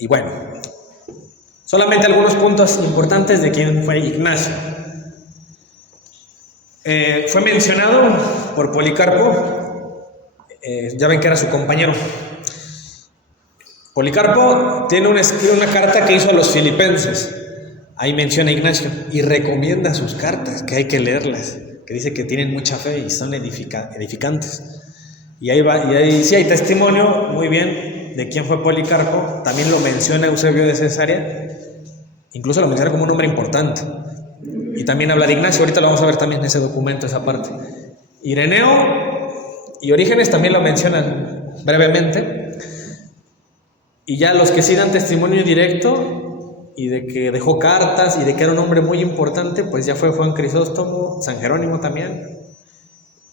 Y bueno, solamente algunos puntos importantes de quién fue Ignacio. Fue mencionado por Policarpo, ya ven que era su compañero. Policarpo escribe una carta que hizo a los filipenses. Ahí menciona a Ignacio y recomienda sus cartas, que hay que leerlas, que dice que tienen mucha fe y son edificantes. Y ahí sí hay testimonio muy bien de quién fue Policarpo. También lo menciona Eusebio de Cesarea, incluso lo menciona como un hombre importante. Y también habla de Ignacio, ahorita lo vamos a ver también en ese documento, esa parte. Ireneo y Orígenes también lo mencionan brevemente. Y ya los que sí dan testimonio directo y de que dejó cartas y de que era un hombre muy importante, pues ya fue Juan Crisóstomo, San Jerónimo también,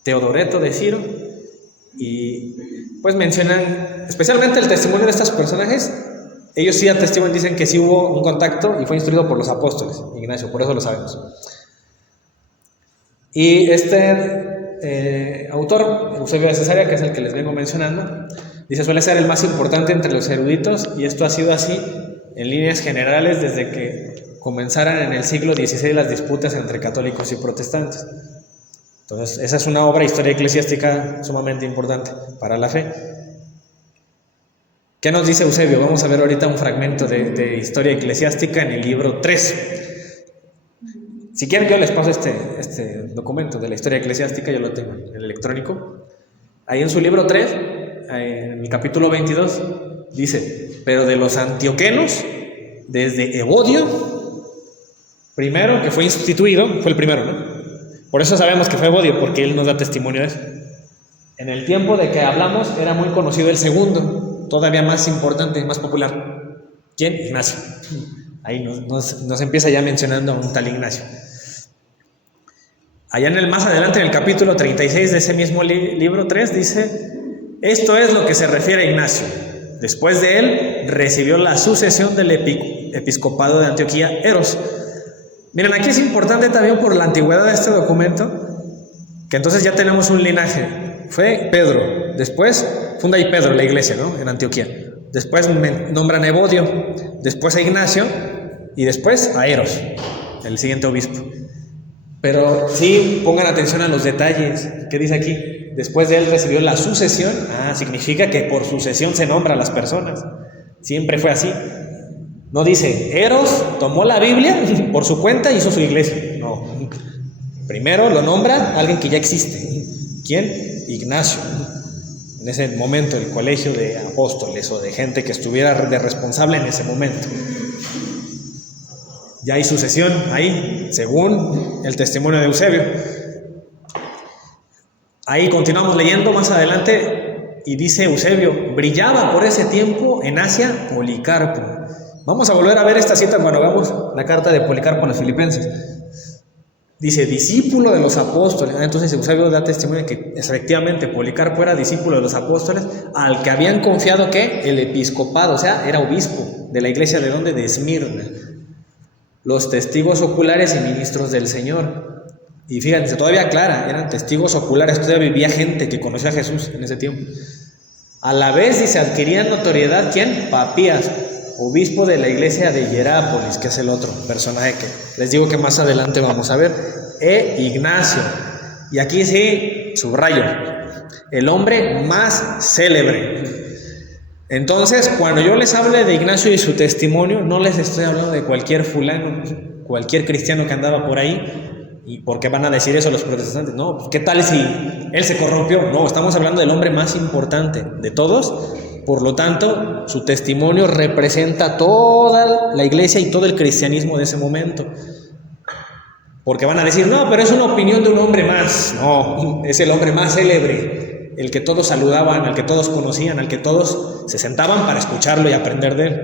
Teodoreto de Ciro. Y pues mencionan especialmente el testimonio de estos personajes. Ellos sí dan testimonio, dicen que sí hubo un contacto y fue instruido por los apóstoles, Ignacio, por eso lo sabemos. Y este autor, Eusebio de Cesarea, que es el que les vengo mencionando, dice suele ser el más importante entre los eruditos, y esto ha sido así en líneas generales desde que comenzaran en el siglo XVI las disputas entre católicos y protestantes. Entonces, esa es una obra historia eclesiástica sumamente importante para la fe. ¿Qué nos dice Eusebio? Vamos a ver ahorita un fragmento de historia eclesiástica en el libro 3. Si quieren, yo les paso este documento de la historia eclesiástica, yo lo tengo en el electrónico. Ahí en su libro 3, en el capítulo 22, dice: pero de los antioquenos, desde Evodio, primero que fue instituido, fue el primero, ¿no? Por eso sabemos que fue Evodio, porque él nos da testimonio de eso. En el tiempo de que hablamos, era muy conocido el segundo, todavía más importante, más popular. ¿Quién? Ignacio. Ahí nos empieza ya mencionando a un tal Ignacio. Allá más adelante, en el capítulo 36 de ese mismo libro 3, dice: esto es lo que se refiere a Ignacio. Después de él, recibió la sucesión del episcopado de Antioquía, Eros. Miren, aquí es importante también por la antigüedad de este documento, que entonces ya tenemos un linaje. Fue Pedro, después funda ahí Pedro la iglesia, ¿no? En Antioquía. Después nombran a Evodio, después a Ignacio y después a Eros, el siguiente obispo. Pero sí, pongan atención a los detalles. ¿Qué dice aquí? Después de él recibió la sucesión. Significa que por sucesión se nombra a las personas. Siempre fue así. No dice, Eros tomó la Biblia por su cuenta y hizo su iglesia. No. Primero lo nombra alguien que ya existe. ¿Quién? Ignacio. En ese momento, el colegio de apóstoles o de gente que estuviera de responsable en ese momento. Ya hay sucesión ahí, según el testimonio de Eusebio. Ahí continuamos leyendo más adelante y dice Eusebio: brillaba por ese tiempo en Asia Policarpo. Vamos a volver a ver esta cita cuando hagamos la carta de Policarpo a los filipenses. Dice, discípulo de los apóstoles. Entonces Eusebio da testimonio de que efectivamente Policarpo era discípulo de los apóstoles, al que habían confiado que el episcopado, o sea, era obispo de la iglesia de ¿dónde? De Esmirna. Los testigos oculares y ministros del Señor. Y fíjense, todavía aclara, eran testigos oculares, todavía vivía gente que conocía a Jesús en ese tiempo. A la vez, dice, adquirían notoriedad, ¿quién? Papías, obispo de la iglesia de Hierápolis, que es el otro personaje que les digo que más adelante vamos a ver, Ignacio. Y aquí sí, subrayo, el hombre más célebre. Entonces, cuando yo les hable de Ignacio y su testimonio, no les estoy hablando de cualquier fulano, cualquier cristiano que andaba por ahí, y porque van a decir eso los protestantes. No, ¿qué tal si él se corrompió? No, estamos hablando del hombre más importante de todos. Por lo tanto, su testimonio representa toda la iglesia y todo el cristianismo de ese momento. Porque van a decir, no, pero es una opinión de un hombre más. No, es el hombre más célebre, el que todos saludaban, al que todos conocían, al que todos se sentaban para escucharlo y aprender de él.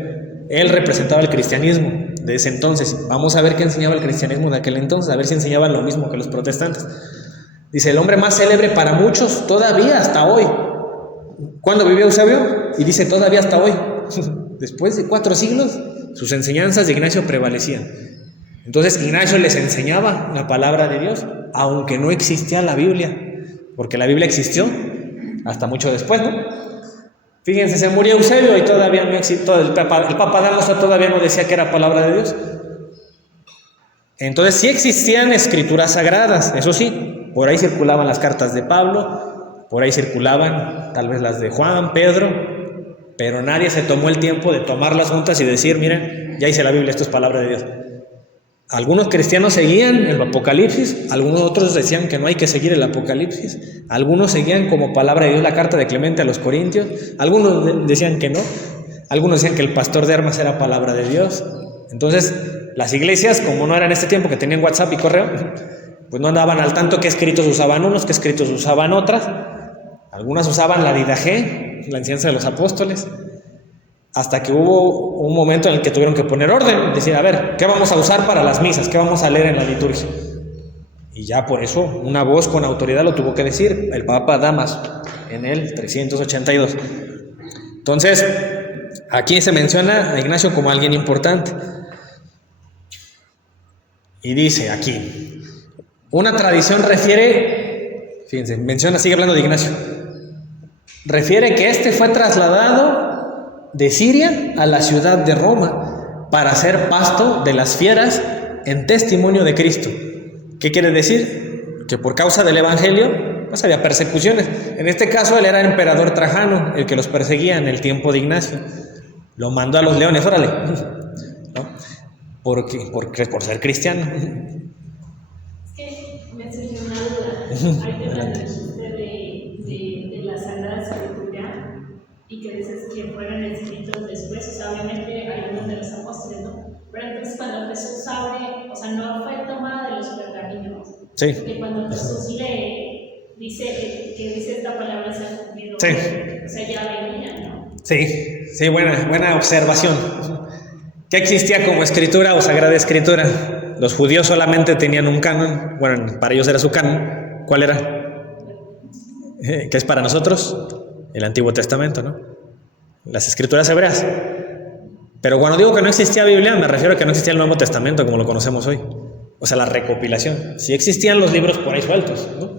Él representaba el cristianismo de ese entonces. Vamos a ver qué enseñaba el cristianismo de aquel entonces, a ver si enseñaban lo mismo que los protestantes. Dice, el hombre más célebre para muchos todavía hasta hoy. ¿Cuándo vivió Eusebio? Y dice, todavía hasta hoy. Después de 4 siglos, sus enseñanzas de Ignacio prevalecían. Entonces Ignacio les enseñaba la palabra de Dios, aunque no existía la Biblia, porque la Biblia existió hasta mucho después, ¿no? Fíjense, se murió Eusebio y todavía no existió, el Papa Damaso todavía no decía que era palabra de Dios. Entonces sí existían escrituras sagradas, eso sí, por ahí circulaban las cartas de Pablo, por ahí circulaban tal vez las de Juan, Pedro, pero nadie se tomó el tiempo de tomarlas juntas y decir, miren, ya hice la Biblia, esto es palabra de Dios. Algunos cristianos seguían el Apocalipsis, algunos otros decían que no hay que seguir el Apocalipsis, algunos seguían como palabra de Dios la carta de Clemente a los Corintios, algunos decían que no, algunos decían que el pastor de armas era palabra de Dios. Entonces, las iglesias, como no eran en este tiempo que tenían WhatsApp y correo, pues no andaban al tanto qué escritos usaban unos, qué escritos usaban otras. Algunas usaban la didaje, la enseñanza de los apóstoles, hasta que hubo un momento en el que tuvieron que poner orden, decir, a ver, ¿qué vamos a usar para las misas? ¿Qué vamos a leer en la liturgia? Y ya por eso, una voz con autoridad lo tuvo que decir el Papa Damaso en el 382. Entonces, aquí se menciona a Ignacio como alguien importante. Y dice aquí, una tradición refiere, fíjense, menciona, sigue hablando de Ignacio, refiere que este fue trasladado de Siria a la ciudad de Roma para ser pasto de las fieras en testimonio de Cristo. ¿Qué quiere decir? Que por causa del evangelio pues había persecuciones. En este caso él era el emperador Trajano, el que los perseguía en el tiempo de Ignacio. Lo mandó a los leones, órale, ¿no? Por ser cristiano. Es que me surgió una duda. Hay que hablar de la Sagrada Escritura y que dices que fueron escritos después, o sea, obviamente algunos de los apóstoles, ¿no? Pero entonces cuando Jesús abre, o sea, no fue tomada de los pergaminos. Sí. Porque cuando Jesús lee, dice que dice esta palabra se ha cumplido. Sí. O sea, ya venía, ¿no? Sí, buena observación. ¿Qué existía como escritura o sagrada escritura? Los judíos solamente tenían un canon, bueno, para ellos era su canon. ¿Cuál era? ¿Qué es para nosotros? El Antiguo Testamento, ¿no? Las escrituras hebreas. Pero cuando digo que no existía Biblia, me refiero a que no existía el Nuevo Testamento como lo conocemos hoy. O sea, la recopilación. Sí existían los libros por ahí sueltos, ¿no?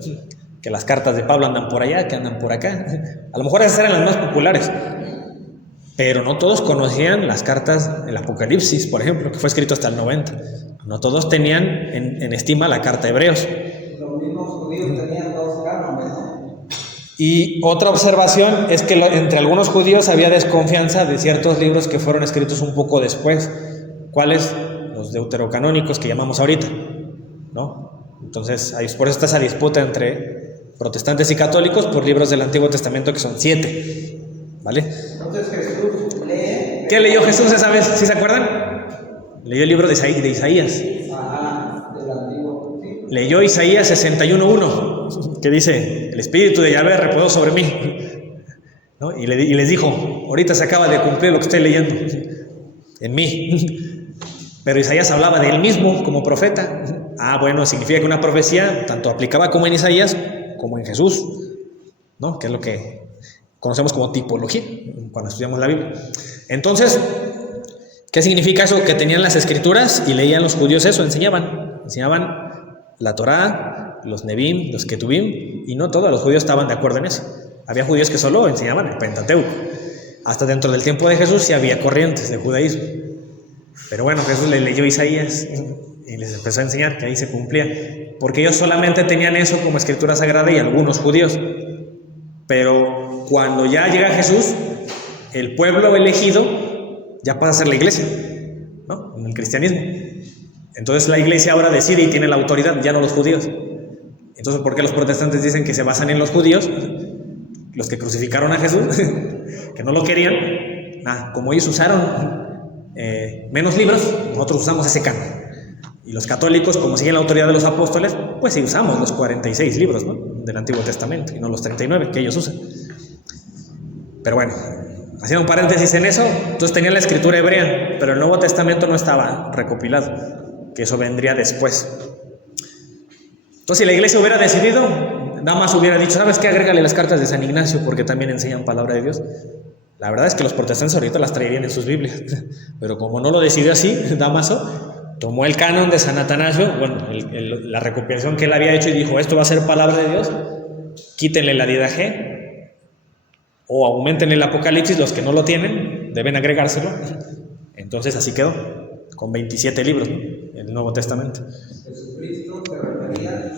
Que las cartas de Pablo andan por allá, que andan por acá. A lo mejor esas eran las más populares. Pero no todos conocían las cartas del Apocalipsis, por ejemplo, que fue escrito hasta el 90. No todos tenían en estima la carta de Hebreos. Los mismos judíos tenían dos cánones, ¿no? Y otra observación es que entre algunos judíos había desconfianza de ciertos libros que fueron escritos un poco después. ¿Cuáles? Los deuterocanónicos que llamamos ahorita, ¿no? Entonces, por eso está esa disputa entre protestantes y católicos por libros del Antiguo Testamento que son 7, ¿vale? Entonces Jesús lee. ¿Qué leyó Jesús esa vez? ¿Sí se acuerdan? Leyó el libro de Isaías. Ajá, del Antiguo. Sí. Leyó Isaías 61:1, que dice, el Espíritu de Yahvé reposó sobre mí, ¿no? Y les dijo, ahorita se acaba de cumplir lo que estoy leyendo en mí. Pero Isaías hablaba de él mismo como profeta. Bueno, significa que una profecía tanto aplicaba como en Isaías como en Jesús, ¿no? Que es lo que conocemos como tipología cuando estudiamos la Biblia. Entonces, ¿qué significa eso? Que tenían las escrituras y leían los judíos eso, enseñaban la Torá, los Nebim, los Ketubim, y no todos los judíos estaban de acuerdo en eso. Había judíos que solo enseñaban el Pentateuco. Hasta dentro del tiempo de Jesús sí había corrientes de judaísmo. Pero bueno, Jesús les leyó Isaías y les empezó a enseñar que ahí se cumplía. Porque ellos solamente tenían eso como escritura sagrada y algunos judíos. Pero cuando ya llega Jesús, el pueblo elegido ya pasa a ser la iglesia, ¿no? En el cristianismo. Entonces la iglesia ahora decide y tiene la autoridad, ya no los judíos. Entonces, ¿por qué los protestantes dicen que se basan en los judíos? Los que crucificaron a Jesús, que no lo querían. Como ellos usaron menos libros, nosotros usamos ese canon. Y los católicos, como siguen la autoridad de los apóstoles, pues sí usamos los 46 libros, ¿no? Del Antiguo Testamento y no los 39 que ellos usan. Pero bueno, haciendo un paréntesis en eso, entonces tenían la escritura hebrea, pero el Nuevo Testamento no estaba recopilado, que eso vendría después. Entonces, si la iglesia hubiera decidido, nada más hubiera dicho, ¿sabes qué? Agrégale las cartas de San Ignacio porque también enseñan palabra de Dios. La verdad es que los protestantes ahorita las traerían en sus Biblias, pero como no lo decidió así, Damaso tomó el canon de San Atanasio, bueno, la recopilación que él había hecho y dijo, esto va a ser palabra de Dios, quítenle la didaje o aumenten el Apocalipsis, los que no lo tienen deben agregárselo. Entonces así quedó, con 27 libros, ¿no? El Nuevo Testamento. Jesucristo se refería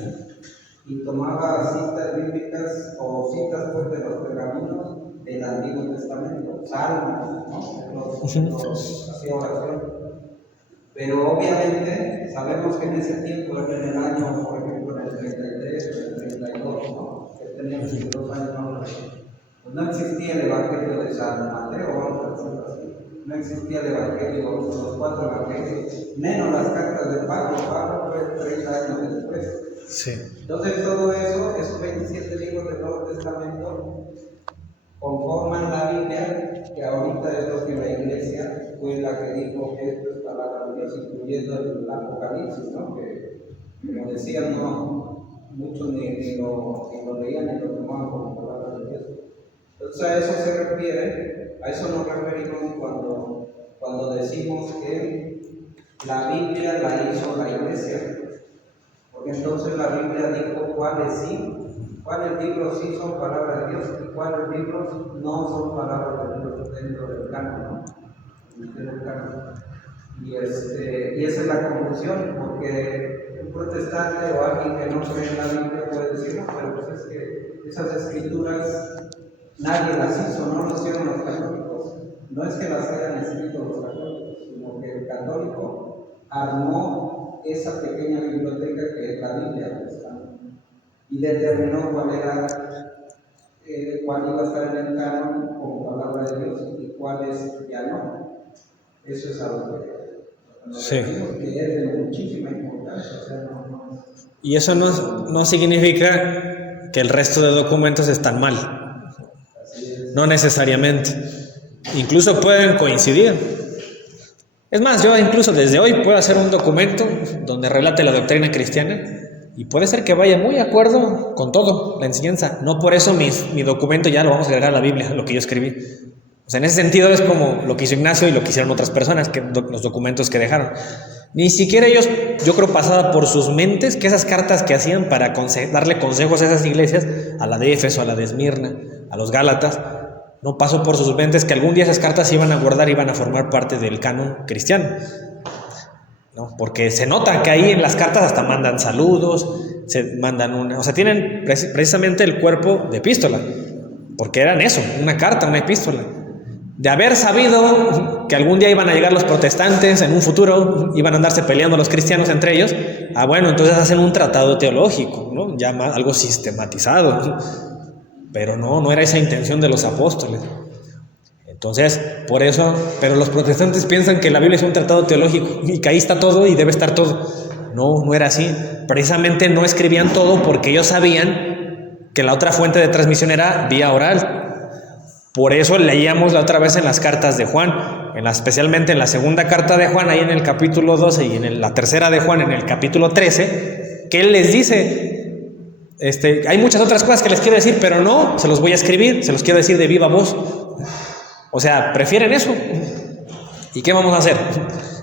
y tomaba citas bíblicas o citas pues, de los pergaminos del Antiguo Testamento, salmos, ¿no? Hacía oración. Pero obviamente sabemos que en ese tiempo, en el año, por ejemplo, en el 33, en el 32, ¿no? Que tenía 22 años, pues no existía el Evangelio de San Mateo, vamos a decirlo así. No existía el Evangelio, los 4 Evangelios, menos las cartas de Pablo. Pablo fue 30 años después. Sí. Entonces todo eso, esos 27 libros del Nuevo Testamento, conforman la Biblia, que ahorita es lo que la Iglesia fue la que dijo que esto es palabra de Dios, incluyendo el Apocalipsis, ¿no? Que, como decían, no, muchos ni lo leían ni lo tomaban como palabra de Dios. Entonces a eso se refiere, a eso nos referimos cuando decimos que la Biblia la hizo la Iglesia. Porque entonces la Biblia dijo cuáles libros sí son palabras de Dios y cuáles libros no son palabras de Dios dentro del canon, Y esa es la conclusión, porque un protestante o alguien que no cree en la Biblia puede decir, no, pero pues es que esas escrituras nadie las hizo, no lo hicieron los católicos. No es que las hayan escrito los católicos, sino que el católico armó esa pequeña biblioteca que es la Biblia, y determinó cuál iba a estar en el canon como palabra de Dios y cuáles ya no. Eso es algo sí. Que es de muchísima importancia. O sea, Y eso no significa que el resto de documentos están mal. No necesariamente. Incluso pueden coincidir. Es más, yo incluso desde hoy puedo hacer un documento donde relate la doctrina cristiana y puede ser que vaya muy de acuerdo con todo, la enseñanza. No por eso mi documento ya lo vamos a agregar a la Biblia, lo que yo escribí. O sea, en ese sentido es como lo que hizo Ignacio y lo que hicieron otras personas, los documentos que dejaron. Ni siquiera ellos, yo creo, pasaba por sus mentes que esas cartas que hacían para darle consejos a esas iglesias, a la de Éfeso, a la de Esmirna, a los Gálatas, no pasó por sus mentes que algún día esas cartas se iban a guardar y iban a formar parte del canon cristiano, ¿no? Porque se nota que ahí en las cartas hasta mandan saludos, se mandan o sea, tienen precisamente el cuerpo de epístola, porque eran eso, una carta, una epístola. De haber sabido que algún día iban a llegar los protestantes, en un futuro iban a andarse peleando los cristianos entre ellos, bueno, entonces hacen un tratado teológico, ¿no? Ya más, algo sistematizado. Pero no era esa intención de los apóstoles. Entonces, por eso, pero los protestantes piensan que la Biblia es un tratado teológico y que ahí está todo y debe estar todo. No era así. Precisamente no escribían todo porque ellos sabían que la otra fuente de transmisión era vía oral. Por eso leíamos la otra vez en las cartas de Juan, especialmente en la segunda carta de Juan, ahí en el capítulo 12 y en la tercera de Juan, en el capítulo 13, que él les dice... hay muchas otras cosas que les quiero decir, pero no, se los voy a escribir, se los quiero decir de viva voz. O sea, prefieren eso. ¿Y qué vamos a hacer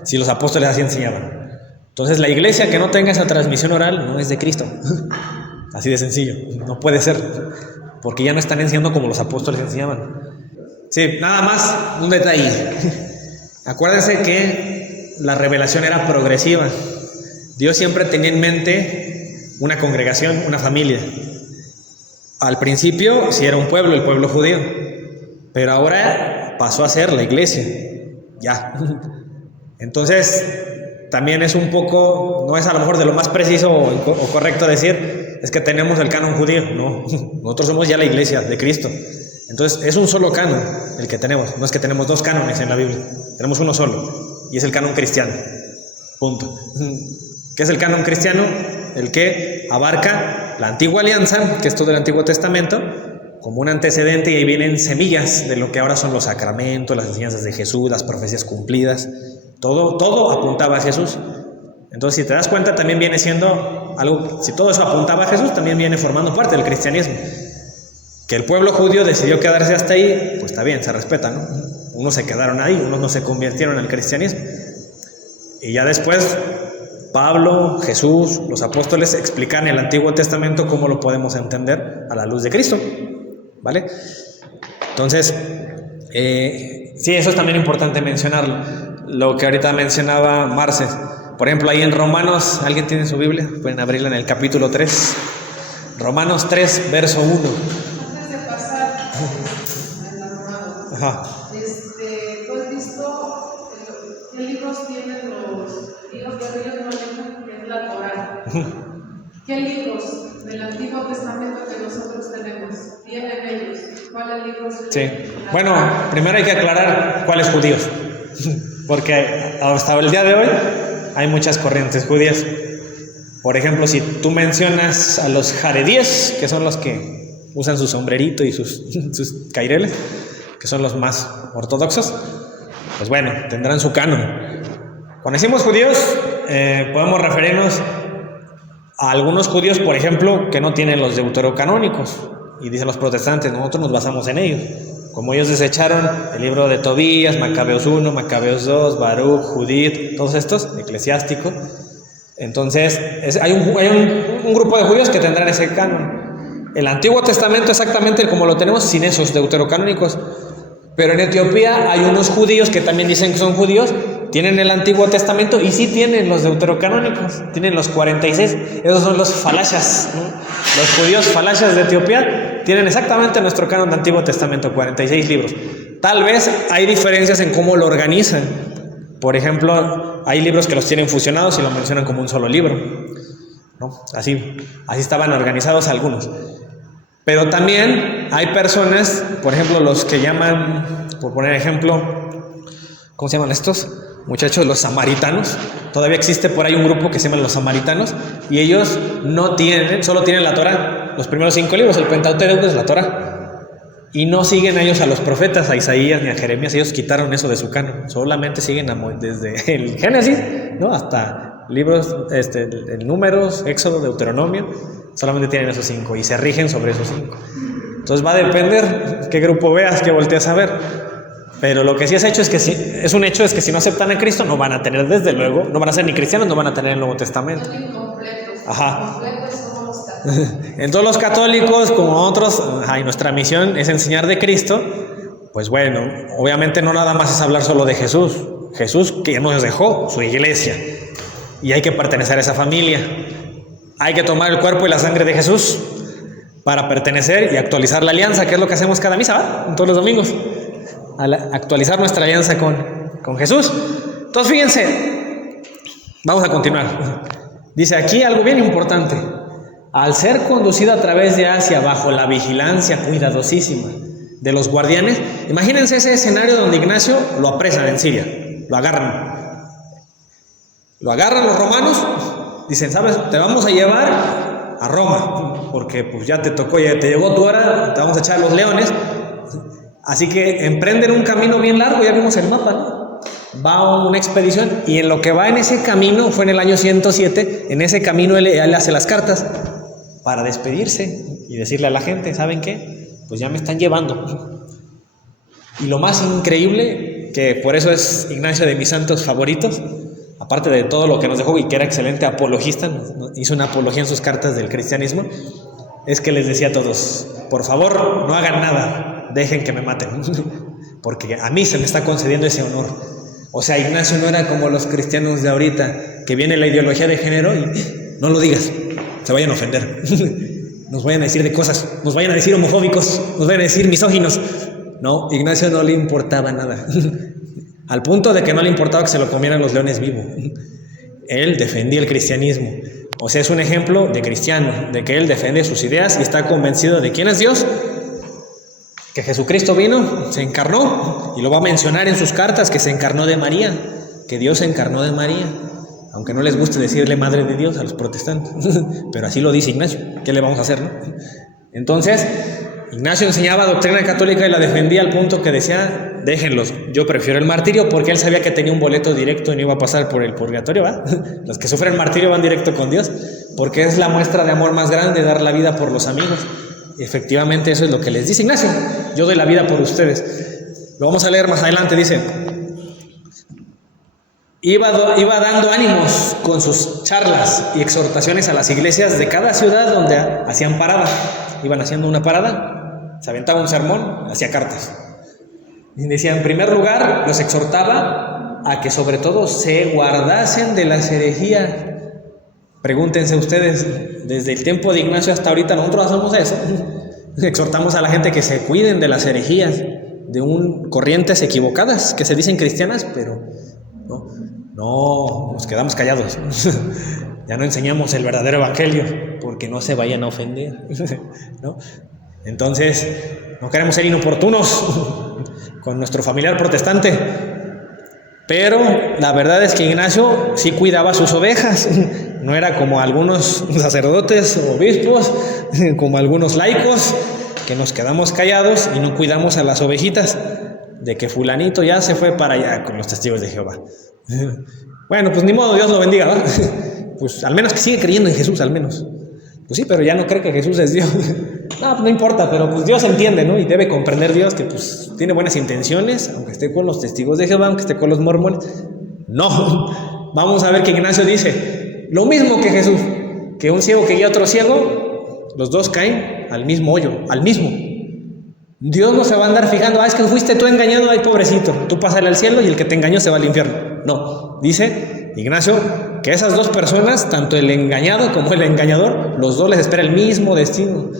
si los apóstoles así enseñaban? Entonces la iglesia que no tenga esa transmisión oral no es de Cristo. Así de sencillo, no puede ser, porque ya no están enseñando como los apóstoles enseñaban. Sí, nada más un detalle. Acuérdense que la revelación era progresiva. Dios siempre tenía en mente una congregación, una familia. Al principio sí era un pueblo, el pueblo judío, pero ahora pasó a ser la iglesia, ya. Entonces, también es un poco, no es a lo mejor de lo más preciso o correcto decir, es que tenemos el canon judío, no, nosotros somos ya la iglesia de Cristo. Entonces, es un solo canon el que tenemos, no es que tenemos dos cánones en la Biblia, tenemos uno solo, y es el canon cristiano, punto. ¿Qué es el canon cristiano? El que abarca la antigua alianza, que es todo el Antiguo Testamento, como un antecedente, y ahí vienen semillas de lo que ahora son los sacramentos, las enseñanzas de Jesús, las profecías cumplidas, todo apuntaba a Jesús. Entonces, si te das cuenta, también viene siendo algo, si todo eso apuntaba a Jesús, también viene formando parte del cristianismo. Que el pueblo judío decidió quedarse hasta ahí, pues está bien, se respeta, ¿no? Unos se quedaron ahí, unos no se convirtieron al cristianismo. Y ya después Pablo, Jesús, los apóstoles explican el Antiguo Testamento cómo lo podemos entender a la luz de Cristo, ¿vale? Entonces, sí, eso es también importante mencionarlo. Lo que ahorita mencionaba Marce. Por ejemplo, ahí en Romanos, ¿alguien tiene su Biblia? Pueden abrirla en el capítulo 3. Romanos 3, verso 1. Antes de pasar enamorado, Ajá. ¿tú has visto qué libros tienen los libros que ellos manejan, que es la Torá? ¿Qué libros del Antiguo Testamento que nosotros tenemos tienen ellos? ¿Cuáles libros? Sí. Bueno, primero hay que aclarar cuáles judíos, porque hasta el día de hoy hay muchas corrientes judías. Por ejemplo, si tú mencionas a los jaredíes, que son los que usan su sombrerito y sus caireles, que son los más ortodoxos, pues bueno, tendrán su canon. Cuando decimos judíos, podemos referirnos a algunos judíos, por ejemplo, que no tienen los deuterocanónicos, y dicen los protestantes, nosotros nos basamos en ellos. Como ellos desecharon el libro de Tobías, Macabeos 1, Macabeos 2, Baruch, Judith, todos estos, eclesiástico. Entonces, hay un grupo de judíos que tendrán ese canon. El Antiguo Testamento exactamente como lo tenemos, sin esos deuterocanónicos. Pero en Etiopía hay unos judíos que también dicen que son judíos, tienen el Antiguo Testamento y sí tienen los deuterocanónicos, tienen los 46, esos son los falashas, ¿no? Los judíos falashas de Etiopía tienen exactamente nuestro canon de Antiguo Testamento, 46 libros. Tal vez hay diferencias en cómo lo organizan. Por ejemplo, hay libros que los tienen fusionados y lo mencionan como un solo libro, ¿no? Así estaban organizados algunos. Pero también hay personas, por ejemplo, los que llaman, por poner ejemplo, ¿cómo se llaman estos muchachos? Los samaritanos. Todavía existe por ahí un grupo que se llaman los samaritanos y ellos no tienen, solo tienen la Torá, los primeros 5 libros, el Pentateuco es la Torá. Y no siguen ellos a los profetas, a Isaías ni a Jeremías, ellos quitaron eso de su canon, solamente siguen desde el Génesis, ¿no? Hasta libros, el Números, Éxodo, Deuteronomio, solamente tienen esos 5 y se rigen sobre esos 5. Entonces va a depender qué grupo veas, qué volteas a ver. Pero lo que sí es un hecho es que si no aceptan a Cristo no van a tener, desde luego, no van a ser ni cristianos, no van a tener el Nuevo Testamento. Son incompletos. Ajá. Incompletos somos los católicos. Entonces los católicos, como otros, y nuestra misión es enseñar de Cristo. Pues bueno, obviamente no nada más es hablar solo de Jesús. Jesús que nos dejó su iglesia y hay que pertenecer a esa familia. Hay que tomar el cuerpo y la sangre de Jesús para pertenecer y actualizar la alianza, que es lo que hacemos cada misa, ¿verdad? Todos los domingos. Actualizar nuestra alianza con Jesús. Entonces fíjense, vamos a continuar. Dice aquí algo bien importante: al ser conducido a través de Asia bajo la vigilancia cuidadosísima de los guardianes, imagínense ese escenario donde Ignacio lo apresan en Siria, lo agarran los romanos, dicen, sabes, te vamos a llevar a Roma porque pues ya te tocó, ya te llegó tu hora, te vamos a echar a los leones. Así que emprenden un camino bien largo, ya vimos el mapa, ¿no? Va a una expedición y en lo que va en ese camino, fue en el año 107, en ese camino él hace las cartas para despedirse y decirle a la gente, ¿saben qué? Pues ya me están llevando. Y lo más increíble, que por eso es Ignacio de mis santos favoritos, aparte de todo lo que nos dejó y que era excelente apologista, hizo una apología en sus cartas del cristianismo, es que les decía a todos, por favor, no hagan nada, dejen que me maten, porque a mí se me está concediendo ese honor. O sea, Ignacio no era como los cristianos de ahorita, que viene la ideología de género y no lo digas, se vayan a ofender, nos vayan a decir de cosas, nos vayan a decir homofóbicos, nos vayan a decir misóginos. No, Ignacio no le importaba nada, al punto de que no le importaba que se lo comieran los leones vivos. Él defendía el cristianismo. O sea, es un ejemplo de cristiano, de que él defiende sus ideas y está convencido de quién es Dios, que Jesucristo vino, se encarnó, y lo va a mencionar en sus cartas, que se encarnó de María, que Dios se encarnó de María, aunque no les guste decirle madre de Dios a los protestantes, pero así lo dice Ignacio, ¿qué le vamos a hacer, no? Entonces, Ignacio enseñaba doctrina católica y la defendía al punto que decía, déjenlos, yo prefiero el martirio, porque él sabía que tenía un boleto directo y no iba a pasar por el purgatorio, ¿va? Los que sufren martirio van directo con Dios, porque es la muestra de amor más grande, dar la vida por los amigos. Y efectivamente eso es lo que les dice Ignacio, yo doy la vida por ustedes. Lo vamos a leer más adelante, dice, iba dando ánimos con sus charlas y exhortaciones a las iglesias de cada ciudad donde hacían parada. Iban haciendo una parada, se aventaba un sermón, hacía cartas. Y decía, en primer lugar, los exhortaba a que sobre todo se guardasen de las herejías. Pregúntense ustedes, desde el tiempo de Ignacio hasta ahorita nosotros hacemos eso. Exhortamos a la gente que se cuiden de las herejías, de corrientes equivocadas que se dicen cristianas, pero no nos quedamos callados. Ya no enseñamos el verdadero evangelio porque no se vayan a ofender, ¿no? Entonces, no queremos ser inoportunos con nuestro familiar protestante, pero la verdad es que Ignacio sí cuidaba sus ovejas. No era como algunos sacerdotes o obispos, como algunos laicos, que nos quedamos callados y no cuidamos a las ovejitas, de que fulanito ya se fue para allá con los testigos de Jehová. Bueno, pues ni modo, Dios lo bendiga, ¿verdad? Pues al menos que sigue creyendo en Jesús, al menos. Pues sí, pero ya no cree que Jesús es Dios. No, pues no importa, pero pues Dios entiende, ¿no? Y debe comprender Dios que pues tiene buenas intenciones, aunque esté con los testigos de Jehová, aunque esté con los mormones. No, vamos a ver que Ignacio dice, lo mismo que Jesús, que un ciego que guía a otro ciego, los dos caen al mismo hoyo, al mismo. Dios no se va a andar fijando, es que fuiste tú engañado, ay pobrecito, tú pásale al cielo y el que te engañó se va al infierno. No, dice Ignacio que esas dos personas, tanto el engañado como el engañador, los dos les espera el mismo destino.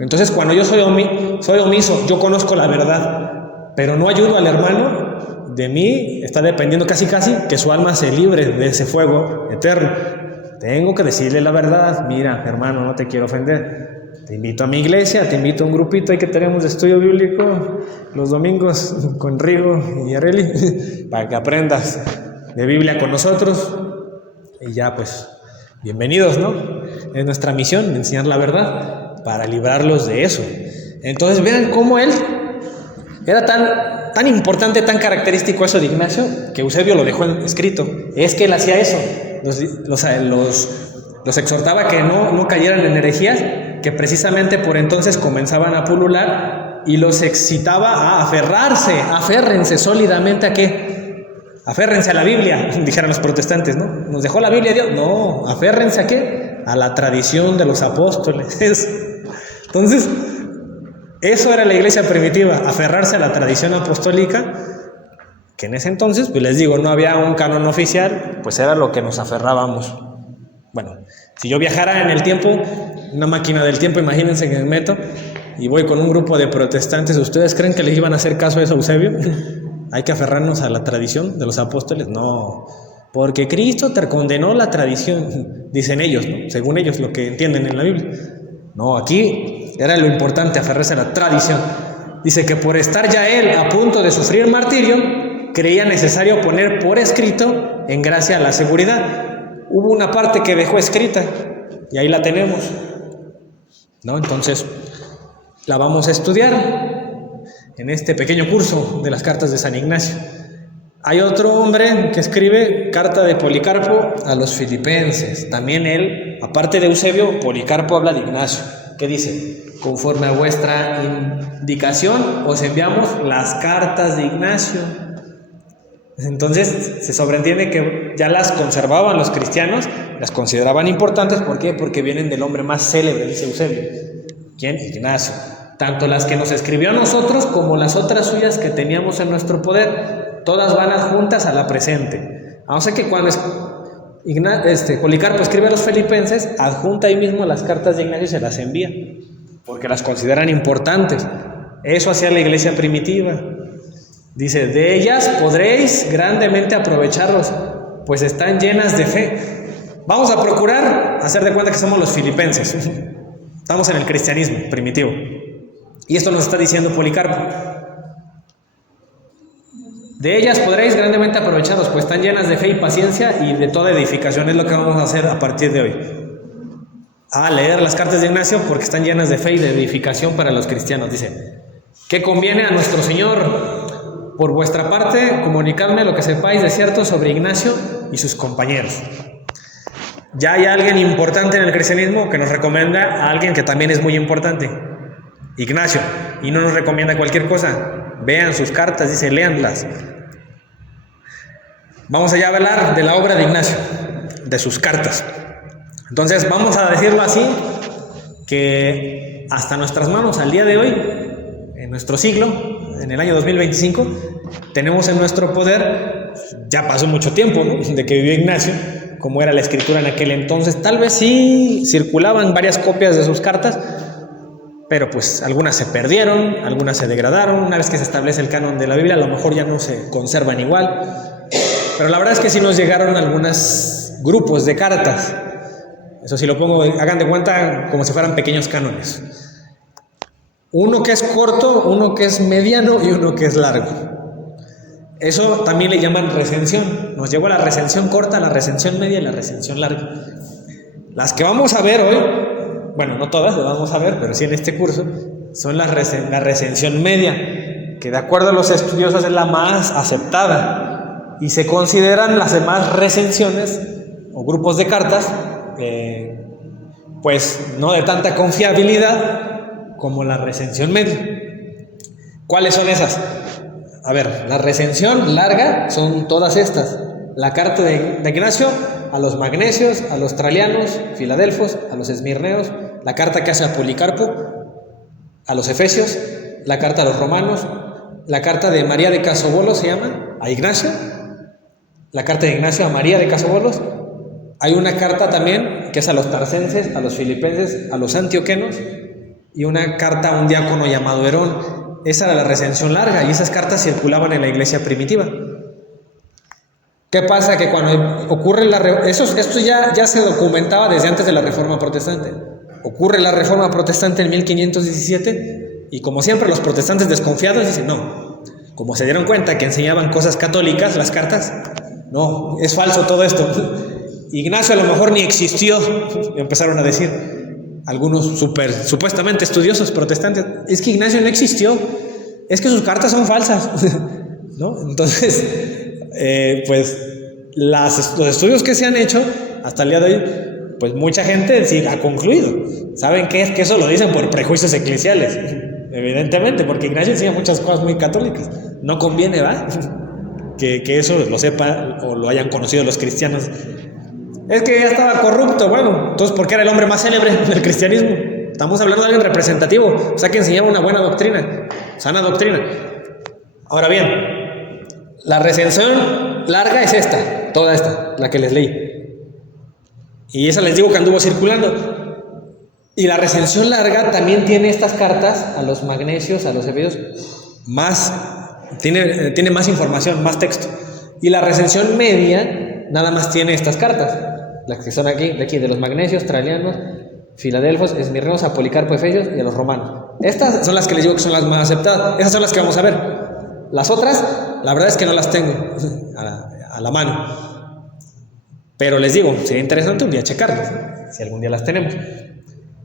Entonces cuando yo soy omiso, yo conozco la verdad, pero no ayudo al hermano, de mí está dependiendo casi que su alma se libre de ese fuego eterno. Tengo que decirle la verdad, mira hermano, no te quiero ofender, te invito a mi iglesia, te invito a un grupito ahí que tenemos de estudio bíblico los domingos con Rigo y Areli, para que aprendas de Biblia con nosotros. Y ya pues, bienvenidos, ¿no? Es nuestra misión, enseñar la verdad para librarlos de eso. Entonces vean cómo él era tan importante, tan característico eso de Ignacio, que Eusebio lo dejó escrito. Es que él hacía eso, los exhortaba que no cayeran en herejías, que precisamente por entonces comenzaban a pulular, y los excitaba a aférrense sólidamente a ¿qué? Aférrense a la Biblia, dijeron los protestantes, ¿no? ¿Nos dejó la Biblia Dios? No, aférrense a ¿qué? A la tradición de los apóstoles. Entonces, eso era la iglesia primitiva, aferrarse a la tradición apostólica, que en ese entonces, pues les digo, no había un canon oficial, pues era lo que nos aferrábamos. Bueno, si yo viajara en el tiempo, una máquina del tiempo, imagínense que me meto y voy con un grupo de protestantes, ¿ustedes creen que les iban a hacer caso a eso, Eusebio? Hay que aferrarnos a la tradición de los apóstoles. No, porque Cristo te condenó la tradición, dicen ellos, ¿no? Según ellos, lo que entienden en la Biblia. No, aquí era lo importante, aferrarse a la tradición. Dice que por estar ya él a punto de sufrir martirio, creía necesario poner por escrito en gracia a la seguridad. Hubo una parte que dejó escrita y ahí la tenemos, ¿no? Entonces la vamos a estudiar en este pequeño curso de las cartas de San Ignacio. Hay otro hombre que escribe carta de Policarpo a los filipenses. También él, aparte de Eusebio, Policarpo habla de Ignacio. ¿Qué dice? Conforme a vuestra indicación os enviamos las cartas de Ignacio. Entonces se sobreentiende que ya las conservaban los cristianos, las consideraban importantes. ¿Por qué? Porque vienen del hombre más célebre, dice Eusebio. ¿Quién? Ignacio. Tanto las que nos escribió a nosotros como las otras suyas que teníamos en nuestro poder, todas van adjuntas a la presente. O sea que cuando Policarpo escribe a los filipenses, adjunta ahí mismo las cartas de Ignacio y se las envía, porque las consideran importantes. Eso hacía la iglesia primitiva. Dice, de ellas podréis grandemente aprovecharlos, pues están llenas de fe. Vamos a procurar hacer de cuenta que somos los filipenses. Estamos en el cristianismo primitivo. Y esto nos está diciendo Policarpo. De ellas podréis grandemente aprovecharos, pues están llenas de fe y paciencia y de toda edificación. Es lo que vamos a hacer a partir de hoy. A leer las cartas de Ignacio porque están llenas de fe y de edificación para los cristianos. Dice, ¿qué conviene a nuestro Señor? Por vuestra parte, comunicadme lo que sepáis de cierto sobre Ignacio y sus compañeros. Ya hay alguien importante en el cristianismo que nos recomienda a alguien que también es muy importante. Ignacio, y no nos recomienda cualquier cosa. Vean sus cartas, dice, léanlas. Vamos allá a hablar de la obra de Ignacio, de sus cartas. Entonces vamos a decirlo así, que hasta nuestras manos al día de hoy en nuestro siglo, en el año 2025, tenemos en nuestro poder, ya pasó mucho tiempo, ¿no?, de que vivió Ignacio, como era la escritura en aquel entonces. Tal vez sí circulaban varias copias de sus cartas, pero pues algunas se perdieron, algunas se degradaron. Una vez que se establece el canon de la Biblia, a lo mejor ya no se conservan igual, pero la verdad es que sí nos llegaron algunos grupos de cartas. Eso sí lo pongo, hagan de cuenta como si fueran pequeños cánones. Uno que es corto, uno que es mediano y uno que es largo. Eso también le llaman recensión. Nos llegó la recensión corta, la recensión media y la recensión larga. Las que vamos a ver hoy, bueno, no todas las vamos a ver, pero sí en este curso, son la recensión media, que de acuerdo a los estudiosos es la más aceptada, y se consideran las demás recensiones o grupos de cartas pues no de tanta confiabilidad como la recensión media. ¿Cuáles son esas? A ver, la recensión larga son todas estas: la carta de Ignacio a los magnesios, a los traianos, filadelfos, a los esmirneos, la carta que hace a Policarpo, a los efesios, la carta a los romanos, la carta de María de Casobolos se llama, a Ignacio, la carta de Ignacio a María de Casobolos. Hay una carta también que es a los tarsenses, a los filipenses, a los antioquenos, y una carta a un diácono llamado Herón. Esa era la recensión larga, y esas cartas circulaban en la iglesia primitiva. ¿Qué pasa? Que cuando ocurre esto ya se documentaba desde antes de la Reforma Protestante. Ocurre la Reforma Protestante en 1517, y como siempre los protestantes desconfiados dicen: no, como se dieron cuenta que enseñaban cosas católicas las cartas, no, es falso todo esto. Ignacio a lo mejor ni existió, empezaron a decir algunos supuestamente estudiosos protestantes: es que Ignacio no existió, es que sus cartas son falsas, ¿no? Entonces, pues los estudios que se han hecho hasta el día de hoy, pues mucha gente sí ha concluido. ¿Saben qué es? Que eso lo dicen por prejuicios eclesiales, evidentemente, porque Ignacio enseña muchas cosas muy católicas. No conviene, ¿va?, que eso lo sepa o lo hayan conocido los cristianos. Es que ya estaba corrupto. Bueno, entonces, ¿por qué era el hombre más célebre del cristianismo? Estamos hablando de alguien representativo, o sea, que enseñaba una buena doctrina, sana doctrina. Ahora bien, la recensión larga es esta, toda esta, la que les leí. Y esa les digo que anduvo circulando. Y la recensión larga también tiene estas cartas a los magnesios, a los efesios, tiene más información, más texto. Y la recensión media nada más tiene estas cartas, las que son aquí, de los magnesios, traianos, filadelfos, esmirneos, a Policarpo, efesios y a los romanos. Estas son las que les digo que son las más aceptadas. Esas son las que vamos a ver. Las otras, la verdad es que no las tengo a la mano, pero les digo, sería interesante un día checarlas, si algún día las tenemos.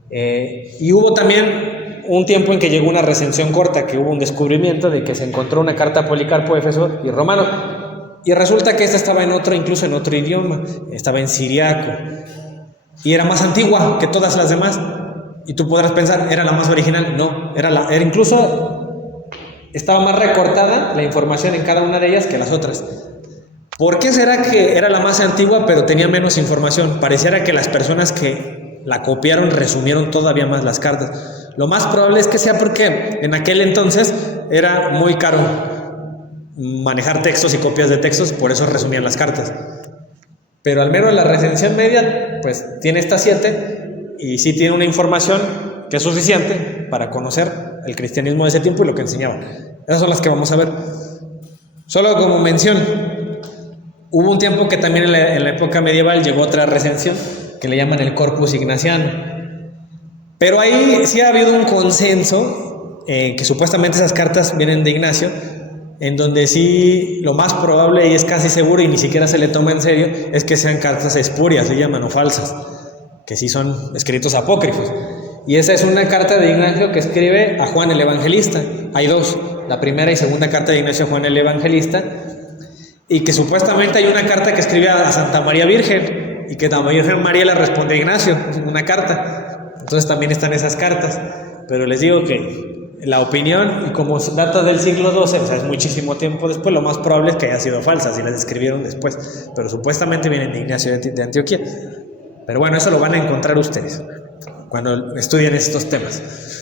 Y hubo también un tiempo en que llegó una recensión corta, que hubo un descubrimiento de que se encontró una carta a Policarpo, Éfeso y Romanos, y resulta que esta estaba incluso en otro idioma, estaba en siriaco, y era más antigua que todas las demás. Y tú podrás pensar, ¿era la más original? No, era incluso estaba más recortada la información en cada una de ellas que las otras. ¿Por qué será que era la más antigua pero tenía menos información? Pareciera que las personas que la copiaron resumieron todavía más las cartas. Lo más probable es que sea porque en aquel entonces era muy caro manejar textos y copias de textos, por eso resumían las cartas. Pero al menos la recensión media pues tiene estas 7, y sí tiene una información que es suficiente para conocer el cristianismo de ese tiempo y lo que enseñaban. Esas son las que vamos a ver. Solo como mención, hubo un tiempo que también en la época medieval llegó otra recensión que le llaman el Corpus Ignaciano, pero ahí sí ha habido un consenso que supuestamente esas cartas vienen de Ignacio, en donde sí lo más probable y es casi seguro y ni siquiera se le toma en serio es que sean cartas espurias, se llaman, o falsas, que sí son escritos apócrifos. Y esa es una carta de Ignacio que escribe a Juan el Evangelista. Hay dos, la primera y segunda carta de Ignacio a Juan el Evangelista, y que supuestamente hay una carta que escribe a Santa María Virgen, y que la Virgen María le responde a Ignacio, una carta. Entonces también están esas cartas, pero les digo que la opinión, y como data del siglo XII, o sea, es muchísimo tiempo después, lo más probable es que haya sido falsa, si las escribieron después, pero supuestamente vienen de Ignacio de Antioquía. Pero bueno, eso lo van a encontrar ustedes cuando estudien estos temas.